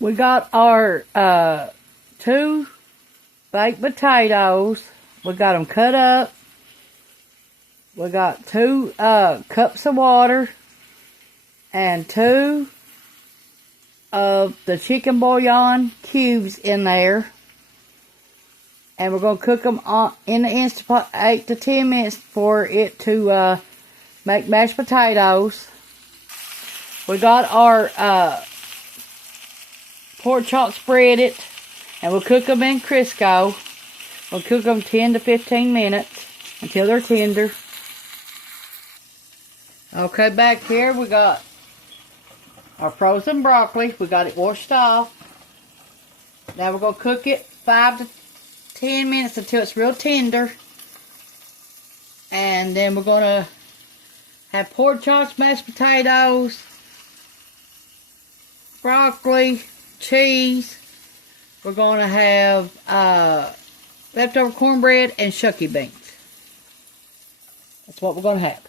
We got our two baked potatoes. We got them cut up. We got 2 cups of water and 2 of the chicken bouillon cubes in there. And we're going to cook them in the Instant Pot 8 to 10 minutes for it to make mashed potatoes. We got our pork chops breaded, and we'll cook them in Crisco. We'll cook them 10 to 15 minutes until they're tender. Okay, back here we got our frozen broccoli. We got it washed off. Now we're going to cook it 5 to 10 minutes until it's real tender. And then we're going to have pork chops, mashed potatoes, broccoli, cheese. We're going to have leftover cornbread and shucky beans. That's what we're going to have.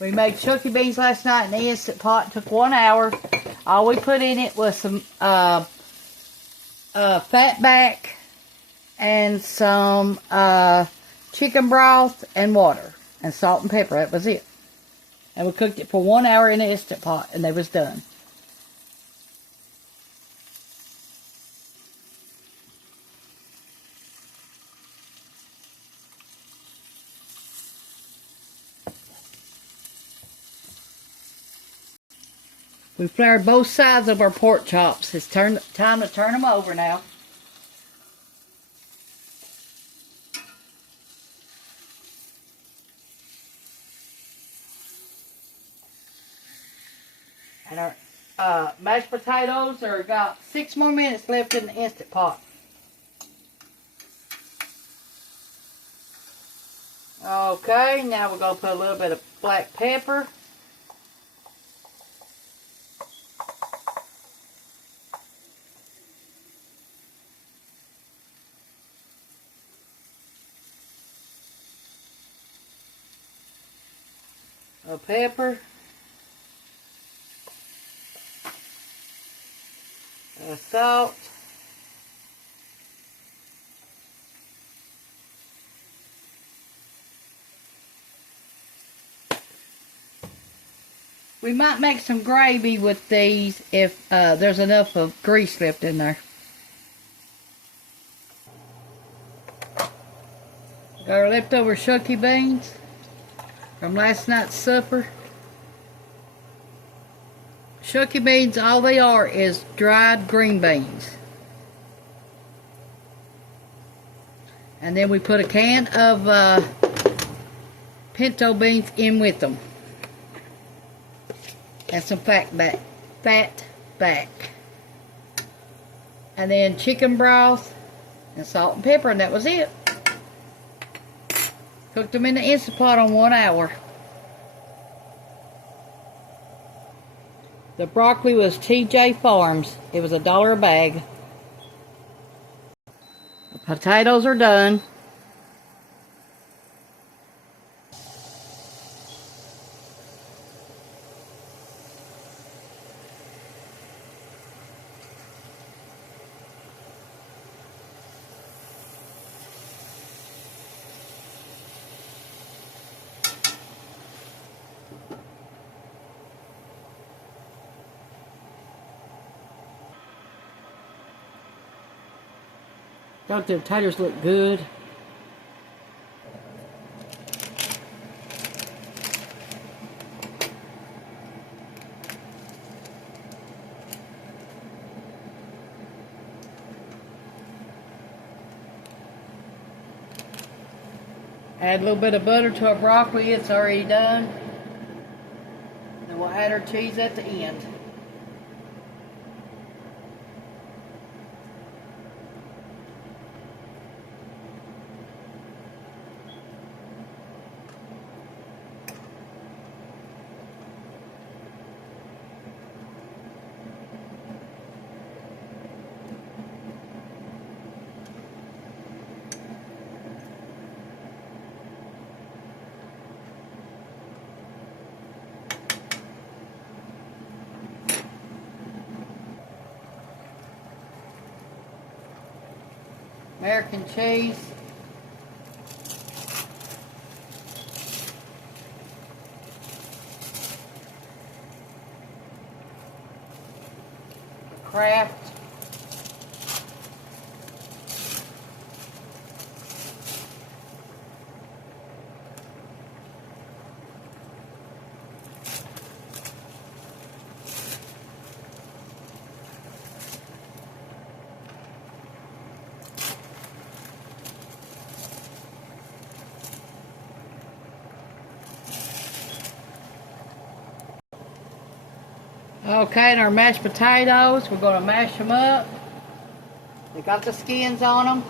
We made shucky beans last night in the Instant Pot. It took 1 hour. All we put in it was some fat back and some chicken broth and water and salt and pepper. That was it. And we cooked it for 1 hour in the Instant Pot, and they was done. We floured both sides of our pork chops. It's time to turn them over now. And our mashed potatoes are got 6 more minutes left in the Instant Pot. Okay, now we're going to put a little bit of black pepper. Pepper, salt, we might make some gravy with these if there's enough of grease left in there. Got our leftover shucky beans from last night's supper. Shucky beans, all they are is dried green beans. And then we put a can of pinto beans in with them. And some fat back. And then chicken broth and salt and pepper, and that was it. Cooked them in the Instant Pot on 1 hour. The broccoli was TJ Farms. It was $1 a bag. The potatoes are done. Don't the potatoes look good? Add a little bit of butter to our broccoli. It's already done. Then we'll add our cheese at the end. American cheese. Kraft. Okay, and our mashed potatoes, we're going to mash them up. They got the skins on them.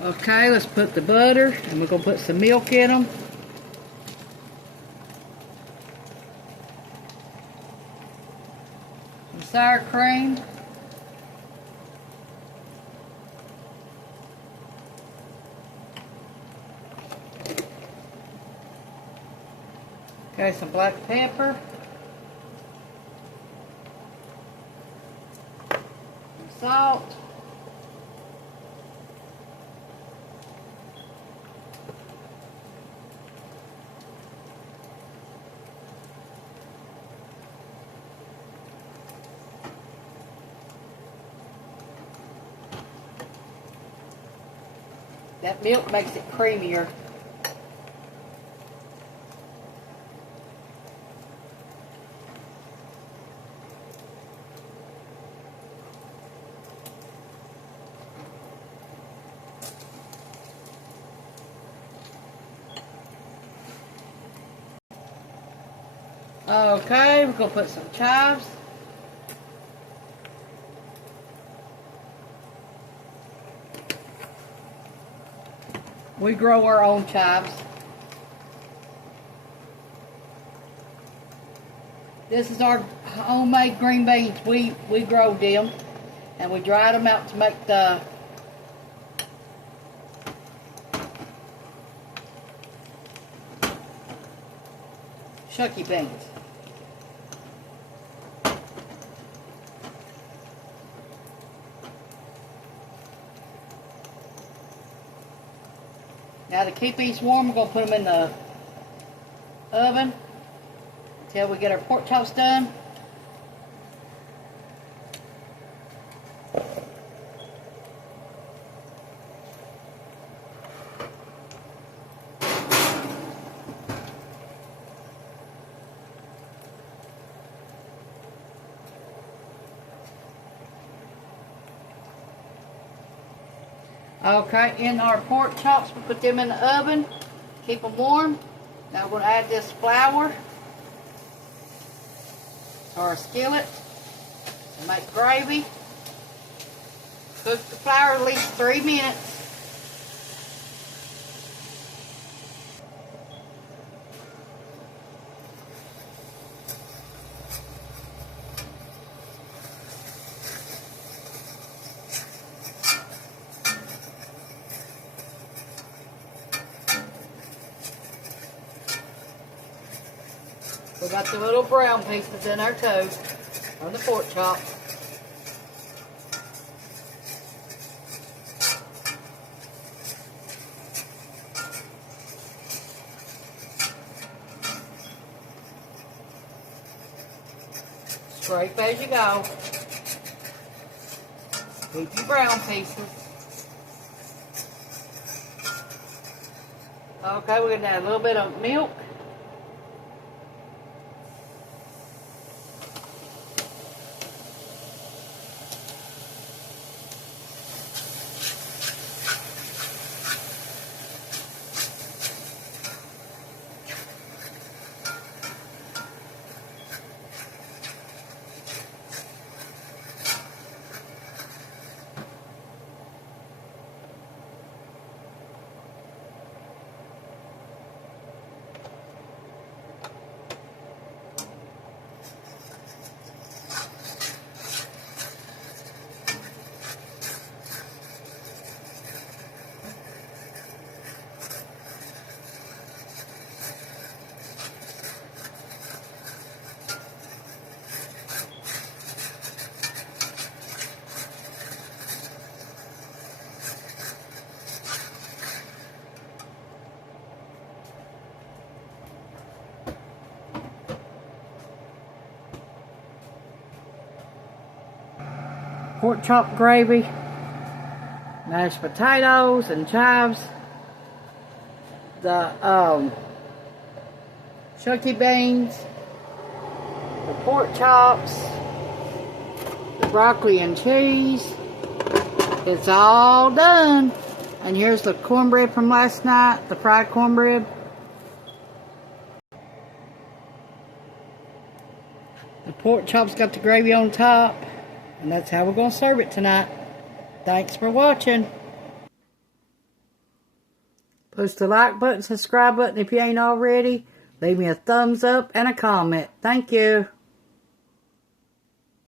Okay, let's put the butter, and we're going to put some milk in them. Some sour cream. Okay, some black pepper. Some salt. That milk makes it creamier. Okay, we're going to put some chives. We grow our own chives. This is our homemade green beans. We grow them, and we dried them out to make the shucky beans. Now to keep these warm, we're going to put them in the oven until we get our pork chops done. Okay, in our pork chops, we put them in the oven, keep them warm. Now we're going to add this flour to our skillet and make gravy. Cook the flour at least 3 minutes. We got the little brown pieces in our toast on the pork chop. Scrape as you go. Keep your brown pieces. Okay, we're going to add a little bit of milk. pork chop gravy, mashed potatoes and chives, the chunky beans, the pork chops, the broccoli and cheese. It's all done. And here's the cornbread from last night, the fried cornbread. The pork chops got the gravy on top. And that's how we're going to serve it tonight. Thanks for watching. Push the like button, subscribe button if you ain't already. Leave me a thumbs up and a comment. Thank you.